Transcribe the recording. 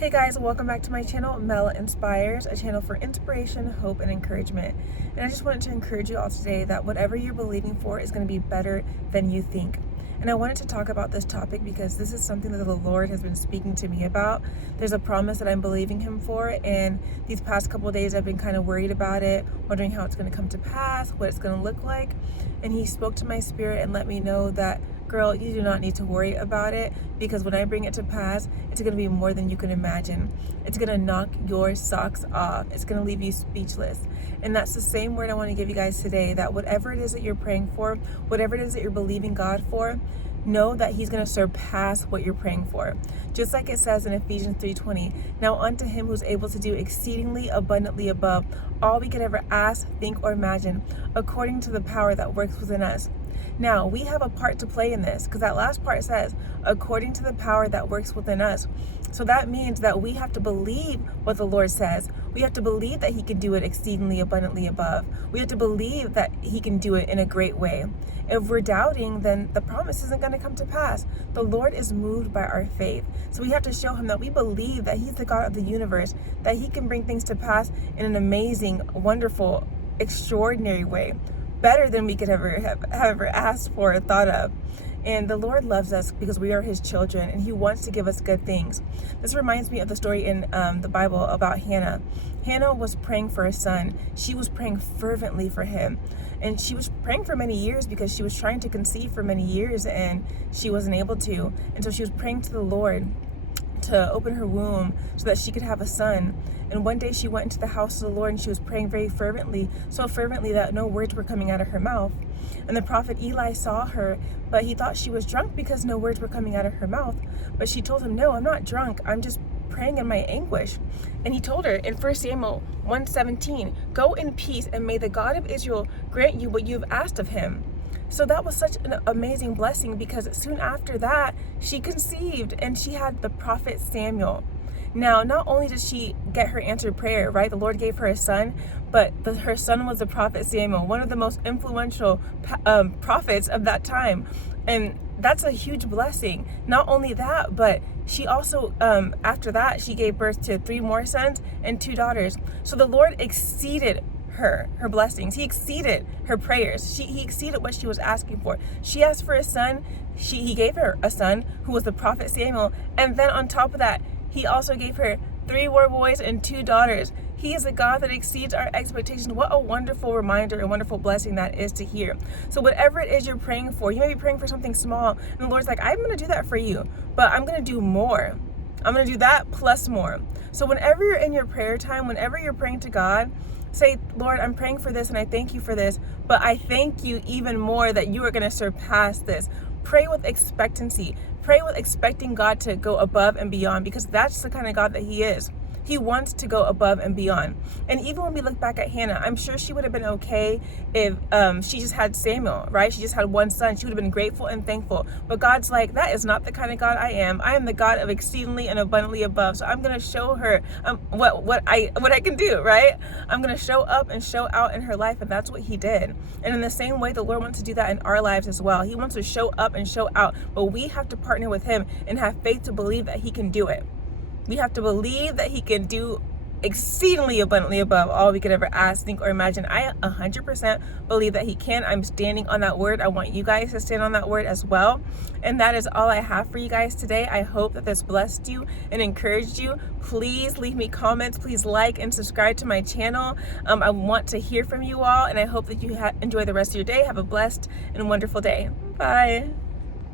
Hey guys, welcome back to my channel, Mel Inspires, a channel for inspiration, hope, and encouragement. And I just wanted to encourage you all today that whatever you're believing for is going to be better than you think. And I wanted to talk about this topic because this is something that the Lord has been speaking to me about. There's a promise that I'm believing Him for, and these past couple of days I've been kind of worried about it, wondering how it's going to come to pass, what it's going to look like. And He spoke to my spirit and let me know that, girl, you do not need to worry about it, because when I bring it to pass, it's going to be more than you can imagine. It's going to knock your socks off. It's going to leave you speechless. And that's the same word I want to give you guys today, that whatever it is that you're praying for, whatever it is that you're believing God for, know that He's going to surpass what you're praying for. Just like it says in Ephesians 3:20, now unto Him who's able to do exceedingly abundantly above all we could ever ask, think, or imagine, according to the power that works within us. Now, we have a part to play in this, because that last part says, according to the power that works within us. So that means that we have to believe what the Lord says. We have to believe that He can do it exceedingly abundantly above. We have to believe that He can do it in a great way. If we're doubting, then the promise isn't going to come to pass. The Lord is moved by our faith. So we have to show Him that we believe that He's the God of the universe, that He can bring things to pass in an amazing, wonderful, extraordinary way. Better than we could ever have ever asked for or thought of. And the Lord loves us because we are His children, and He wants to give us good things. This reminds me of the story in the Bible about Hannah. Hannah was praying for a son. She was praying fervently for him. And she was praying for many years because she was trying to conceive for many years and she wasn't able to. And so she was praying to the Lord to open her womb so that she could have a son. And one day she went into the house of the Lord and she was praying very fervently, so fervently that no words were coming out of her mouth. And the prophet Eli saw her, but he thought she was drunk because no words were coming out of her mouth. But she told him, no, I'm not drunk. I'm just praying in my anguish. And he told her in 1 Samuel 1:17, go in peace, and may the God of Israel grant you what you've asked of Him. So that was such an amazing blessing, because soon after that, she conceived and she had the prophet Samuel. Now, not only did she get her answered prayer, right? The Lord gave her a son, but her son was the prophet Samuel, one of the most influential prophets of that time. And that's a huge blessing. Not only that, but she also, after that, she gave birth to 3 more sons and 2 daughters. So the Lord exceeded her blessings. He exceeded her prayers. He exceeded what she was asking for. She asked for a son. He gave her a son who was the prophet Samuel. And then on top of that, He also gave her 3 more boys and 2 daughters. He is a God that exceeds our expectations. What a wonderful reminder and wonderful blessing that is to hear. So whatever it is you're praying for, you may be praying for something small, and the Lord's like, I'm going to do that for you, but I'm going to do more. I'm going to do that plus more. So whenever you're in your prayer time, whenever you're praying to God, say, Lord, I'm praying for this and I thank you for this, but I thank you even more that you are going to surpass this. Pray with expectancy. Pray with expecting God to go above and beyond, because that's the kind of God that He is. He wants to go above and beyond. And even when we look back at Hannah, I'm sure she would have been okay if she just had Samuel, right? She just had one son. She would have been grateful and thankful. But God's like, that is not the kind of God I am. I am the God of exceedingly and abundantly above. So I'm going to show her what I can do, right? I'm going to show up and show out in her life. And that's what He did. And in the same way, the Lord wants to do that in our lives as well. He wants to show up and show out. But we have to partner with Him and have faith to believe that He can do it. We have to believe that He can do exceedingly abundantly above all we could ever ask, think, or imagine. I 100% believe that He can. I'm standing on that word. I want you guys to stand on that word as well. And that is all I have for you guys today. I hope that this blessed you and encouraged you. Please leave me comments. Please like and subscribe to my channel. I want to hear from you all, and I hope that you enjoy the rest of your day. Have a blessed and wonderful day. Bye.